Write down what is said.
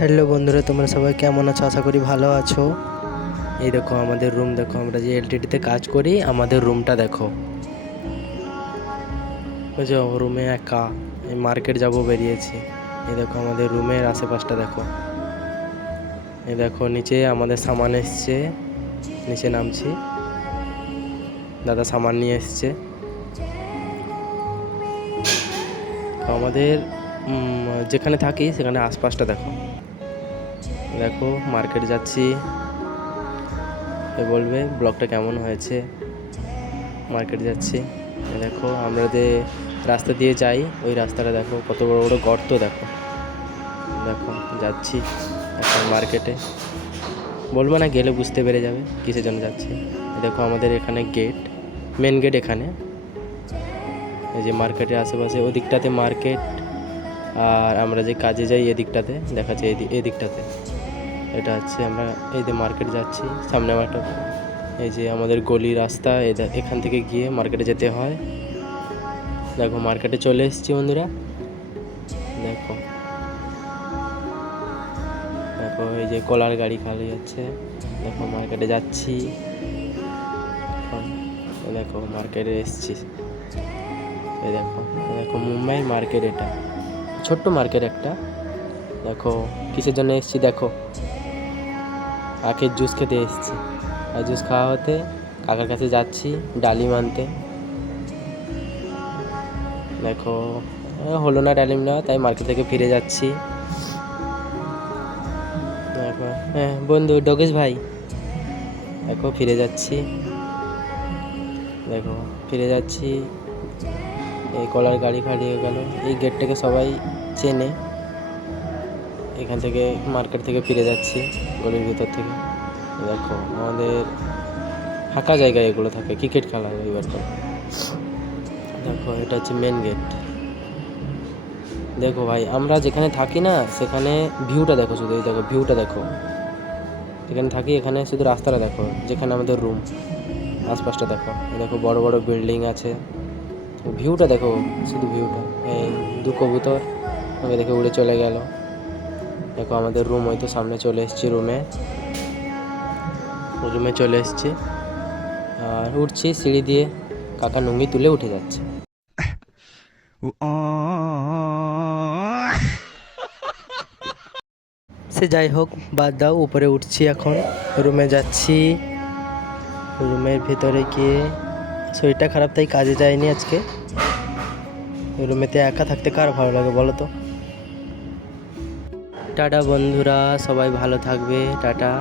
Hello বন্ধুরা, তোমরা সবাই কেমন আছো? আশা করি ভালো আছো। এই দেখো আমাদের রুম, দেখো আমরা যে এলটিডিতে কাজ করি আমাদের রুমটা দেখো। বুঝছো, রুমে একা এই মার্কেট যাব বেরিয়েছি। এই দেখো আমাদের রুমের আশেপাশটা দেখো। এই দেখো নিচে আমাদের সামান এসছে, নিচে নামছি, দাদা সামান নিয়ে এসছে। তো আমাদের যেখানে থাকি সেখানে আশপাশটা দেখো। দেখো মার্কেট যাচ্ছি, বলবে ব্লগটা কেমন হয়েছে। মার্কেট যাচ্ছি, দেখো আমরা যে রাস্তা দিয়ে যাই ওই রাস্তাটা দেখো, কত বড় বড় গর্ত দেখো। দেখো যাচ্ছি এখন মার্কেটে, বলবো না, গেলে বুঝতে পেরে যাবে কিসের জন্য যাচ্ছি। দেখো আমাদের এখানে গেট, মেন গেট এখানে। এই যে মার্কেটের আশেপাশে ওদিকটাতে মার্কেট, আর আমরা যে কাজে যাই এদিকটাতে দেখাচ্ছে, এদিকটাতে। এটা হচ্ছে আমরা এই যে মার্কেট যাচ্ছি, সামনে আমার একটা এই যে আমাদের গলি রাস্তা, এখান থেকে গিয়ে মার্কেটে যেতে হয়। দেখো মার্কেটে চলে এসেছি বন্ধুরা। দেখো দেখো এই যে কলার গাড়ি খালি যাচ্ছে। দেখো মার্কেটে যাচ্ছি, দেখো মার্কেটে এসেছি। এই দেখো দেখো মুম্বাই মার্কেট, এটা ছোট্ট মার্কেট একটা। দেখো কিসের জন্য এসেছি, দেখো আখের জুস খেতে এসেছি। আর জুস খাওয়া হতে কাকার কাছে যাচ্ছি ডালিম আনতে। দেখো হলো না ডালিম নেওয়া, তাই মার্কেট থেকে ফিরে যাচ্ছি। দেখো হ্যাঁ বন্ধু ডোগেশ ভাই, দেখো ফিরে যাচ্ছি। দেখো ফিরে যাচ্ছি, এই কলার গাড়ি খালি হয়ে গেল। এই গেটটাকে সবাই চেনে। এখান থেকে মার্কেট থেকে ফিরে যাচ্ছি গলির ভিতর থেকে। দেখো আমাদের ফাঁকা জায়গায় এগুলো থাকে, ক্রিকেট খেলা হয় এবার। দেখো এটা হচ্ছে মেন গেট। দেখো ভাই আমরা যেখানে থাকি না সেখানে ভিউটা দেখো, শুধু এই দেখো ভিউটা দেখো। এখানে থাকি, এখানে শুধু রাস্তাটা দেখো, যেখানে আমাদের রুম, আশপাশটা দেখো। দেখো বড় বড় বিল্ডিং আছে, ভিউটা দেখো, শুধু ভিউটা। এই দু কবুতর আমাকে দেখে উড়ে চলে গেল। দেখো আমাদের রুম, হয়তো সামনে চলে এসেছি রুমে চলে এসেছি, আর উঠছি সিঁড়ি দিয়ে। কাকা নুঙ্গি তুলে উঠে যাচ্ছে। সে যাই হোক, বাদ দাও, উপরে উঠছি এখন, রুমে যাচ্ছি। রুমের ভিতরে গিয়ে শরীরটা খারাপ, তাই কাজে যায়নি আজকে। রুমেতে একা থাকতে কার ভালো লাগে বলো তো। টাটা বন্ধুরা, সবাই ভালো থাকবে, টাটা।